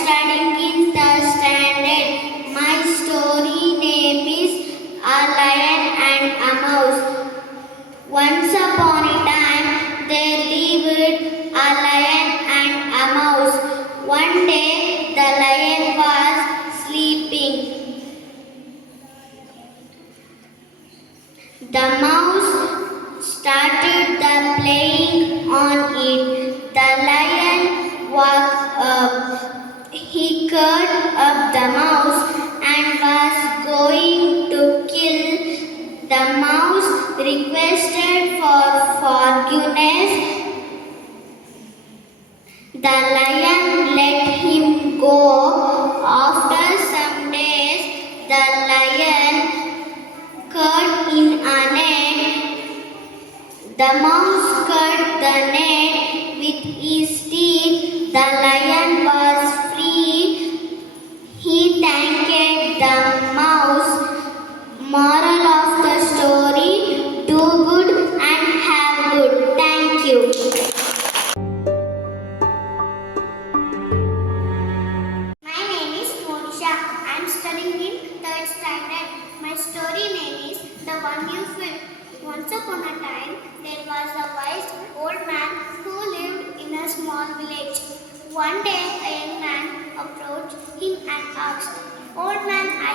studying in third standard. My story name is A Lion and a Mouse. Once upon a time, there lived a lion and a mouse. One day, the lion was sleeping. The mouse started the playing on it. The lion woke up. He caught up the mouse and was going to kill. The mouse requested for forgiveness. The lion let him go. After some days, the lion caught in a net. The mouse cut the net with his teeth. The lion was free. He thanked the mouse. Moral of the story: do good and have good. Thank you. My name is Monisha. I am studying in third standard. My story name is The One You Feel. Once upon a time, there was a wise old man who lived in a small village. One day, a young man approached him and asked, "Old man, I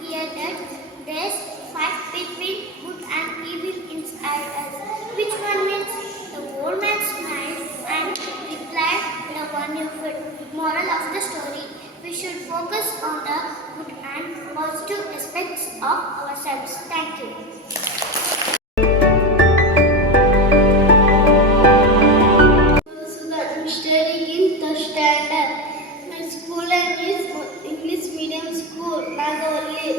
hear that there's fight between good and evil inside us. Which one wins?" The old man smiled and replied, "The one you feel." Moral of the story: we should focus on the good and positive aspects of ourselves. Thank you. I'm studying in third standard. My school name is English Medium School, Nagavali.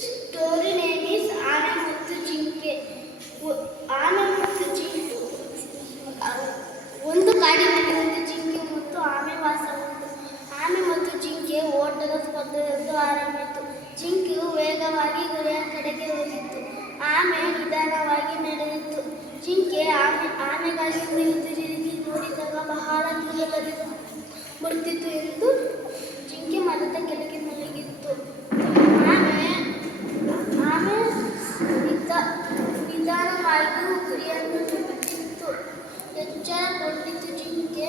Story name is Ana Muttu Jinke. Ana Muttu Jinke. ಒಂದು ಕಾಡಿನಲ್ಲಿ ಒಂದು ಜಿಂಕೆ ಮತ್ತು ಆಮೆ ವಾಸವಿತ್ತು. ಆಮೆ ಮತ್ತು ಜಿಂಕೆ ಓಟದ ಸ್ಪರ್ಧೆಯೊಂದು ಆರಂಭಿಸಿತು. ಜಿಂಕೆಯು ವೇಗವಾಗಿ ಗುರಿಯ ಕಡೆಗೆ ಹೋಗಿತ್ತು. ಆಮೆ ನಿಧಾನವಾಗಿ ನಡೆದಿತ್ತು. ಜಿಂಕೆ ಆಮೆಗಾಗಿ ತಿರುಗಿ ನೋಡಿದಾಗ ಬಹಳ ದೂರದಲ್ಲಿ ಬರುತ್ತಿತ್ತು ಎಂದು ಜಿಂಕೆ ಮರದ ಕೆಳಗೆ ಮಲಗಿತ್ತು. ಆಮೆ ನಿಧಾನವಾಗಿ ಗುರಿಯನ್ನು ಮುಟ್ಟಿತ್ತು. ಎಚ್ಚರಗೊಂಡಿತು ಜಿಂಕೆ.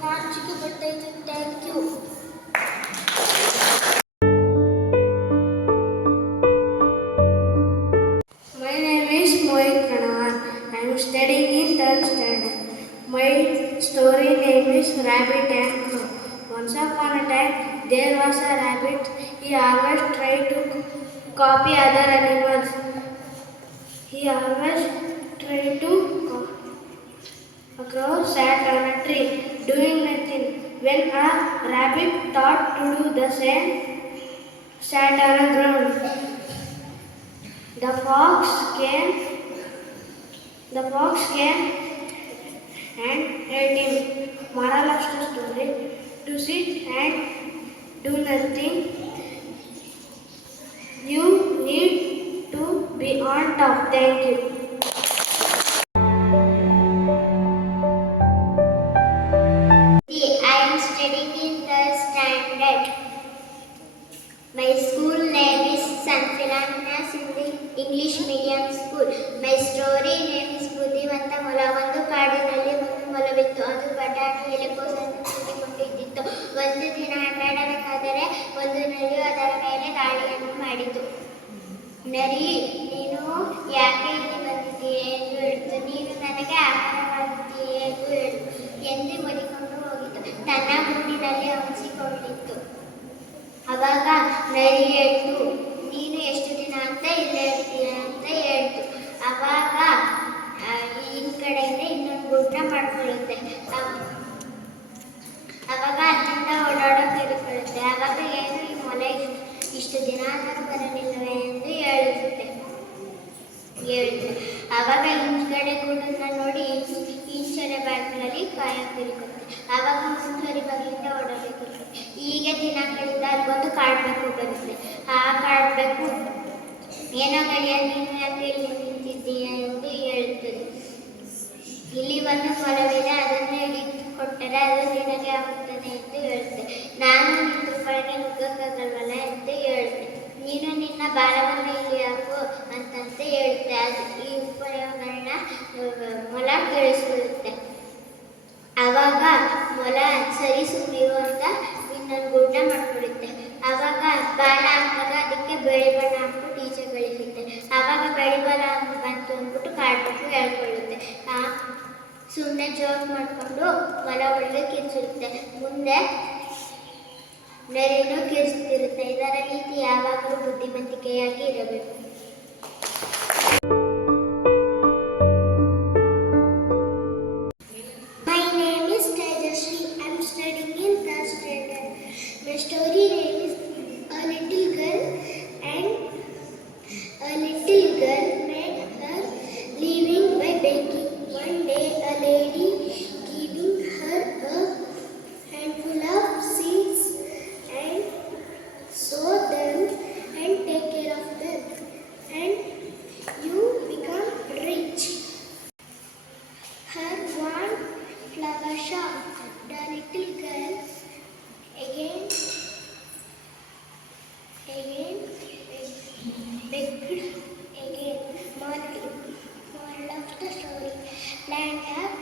ನಾಚಿಕೆ ಪಟ್ಟಾಯಿತು. Thank you. My name is Mohit Pranavan. I am studying in third standard. My story name is Rabbit and Crow. Once upon a time, there was a rabbit. He always tried to copy other animals. A crow sat on a tree, doing nothing. When a rabbit thought to do the same, sat on the ground. The fox came and ate him. Moral of the story: to sit and do nothing. You need to be on top. Thank you. I am studying in third standard. My school name is Sant Philomena Sindhi English Medium School. My story name is ಬುದ್ಧಿವಂತ ಮೊಲ. ಒಂದು ಕಾಡಿನಲ್ಲಿ ಒಂದು ಮೊಲವಿತ್ತು. ಅದು ಬಟಾಣಿ ಎಲೆಕೋಸನ್ನು ತಿಂದುಕೊಂಡಿದ್ದಿತ್ತು. ಒಂದು ದಿನ ಆಟಾಡಬೇಕಾದರೆ ಒಂದು ನರಿಯು ಅದರ ಮೇಲೆ ದಾಳಿಯನ್ನು ಮಾಡಿತು. ನರಿ, ನೀನು ಯಾಕೆ ಇಲ್ಲಿ ಬಂದಿದ್ದೀಯೆ ಎಂದು ಹೇಳಿತು. ನೀನು ನನಗೆ ಆಹಾರವಾಗಿದ್ದೀಯೆ ಎಂದು ಹೇಳಿತು. ಎಂದು ಒದಿಕೊಂಡು ಹೋಗಿತು. ತನ್ನ ಗುಂಡಿನಲ್ಲಿ ಹಂಚಿಕೊಂಡಿತ್ತು. ಆವಾಗ ನರಿ ಹೇಳಿತು, ನೀನು ಎಷ್ಟು ದಿನ ಅಂತ ಇಲ್ಲೇ ಇರ್ತೀಯ ಅಂತ ಹೇಳ್ತು. ಆವಾಗ ಈ ಕಡೆಯಿಂದ ಇನ್ನೊಂದು ಗುಡ್ಡ ಮಾಡ್ಕೊಳ್ಳುತ್ತೆ. ಆವಾಗ ಅಲ್ಲಿಂದ ಓಡಾಡೋಕೆ ಇರುಕೊಳ್ಳುತ್ತೆ. ಆವಾಗ ಏನು, ಈ ಮೊಲೆ ಇಷ್ಟು ದಿನ ಆದರೂ ಬರಲಿಲ್ಲವೇ ಎಂದು ಹೇಳಿತು. ಆವಾಗ ಹಿಂದ್ಗಡೆ ಗೂಡನ್ನ ನೋಡಿ ಈಚೆಡೆ ಬ್ಯಾಗ್ಗಳಲ್ಲಿ ಕಾಯಕ್ಕಿರುತ್ತೆ. ಆವಾಗ ಮುಂದುವರಿ ಬಗೆಯಿಂದ ಓಡಾಡಬೇಕಿರುತ್ತೆ. ಹೀಗೆ ದಿನಗಳಿಂದ ಅಲ್ಗೊಂದು ಕಾಡಬೇಕು ಬರುತ್ತೆ. ಆ ಕಾಡಬೇಕು ಏನೋ ಗೆಳೆಯ, ನೀನು ಯಾಕೆ ಇಲ್ಲಿ ನಿಂತಿದ್ದೀಯ ಎಂದು ಹೇಳುತ್ತದೆ. ಇಲ್ಲಿ ಒಂದು ಮೊಲವಿದೆ, ಅದನ್ನು ಹಿಡಿದುಕೊಟ್ಟ ಮಾಡಿದರೆ ಅದು ನಿನಗೆ ಆಗುತ್ತದೆ ಎಂದು ಹೇಳುತ್ತೆ. ನಾನು ನಿನ್ನ ರೂಪಾಯಿಗೆ ನುಗ್ಗಕ್ಕಾಗಲ್ವಲ್ಲ ಎಂದು ಹೇಳುತ್ತೆ. ನೀನು ನಿನ್ನ ಭಾರವನ್ನು ಇಲ್ಲಿ ಹಾಕು ಅಂತಂತೆ ಹೇಳುತ್ತೆ. ಅದು ಈ ಉಪಯೋಗಗಳನ್ನ ಮೊಲ ಕೇಳಿಸ್ಕೊಳ್ಳುತ್ತೆ. ಆವಾಗ ಮೊಲ ಸರಿ ಸುಮ್ಮನಿರು ಅಂತ ಇನ್ನೊಂದು ಗುಡ್ಡ ಮಾಡ್ಕೊಡುತ್ತೆ. ಆವಾಗ ಬಾಲ ಹಾಕಿದಾಗ ಅದಕ್ಕೆ ಬೆಳೆ ಬಣ್ಣ ಹಾಕ್ಬಿಟ್ಟು ಈಚೆ ಬೆಳೀಸುತ್ತೆ. ಆವಾಗ ಬೆಳೆ ಬಾಲ ಬಂತು ಅಂದ್ಬಿಟ್ಟು ಕಾಡ್ಬಿಟ್ಟು ಹೇಳ್ಕೊಳ್ಳುತ್ತೆ. ಸುಮ್ಮನೆ ಜೋಕ್ ಮಾಡಿಕೊಂಡು ಮೊಲ ಒಳಗೆ ಕಿರ್ಚಿರುತ್ತೆ. ಮುಂದೆ ನರಿನೂ ಕಿರ್ಚ್ತಿರುತ್ತೆ. ಇದರ ರೀತಿ ಯಾವಾಗಲೂ ಬುದ್ಧಿವಂತಿಕೆಯಾಗಿ ಇರಬೇಕು. My name is Tejasri. I am studying in third standard. My story name is A Little Girl and a little girl made her living by baking. One day a lady giving her a handful of seeds and sow them and take care of them and you become rich. Her one flower shop. The little girl again begged again. Moral of the story: land up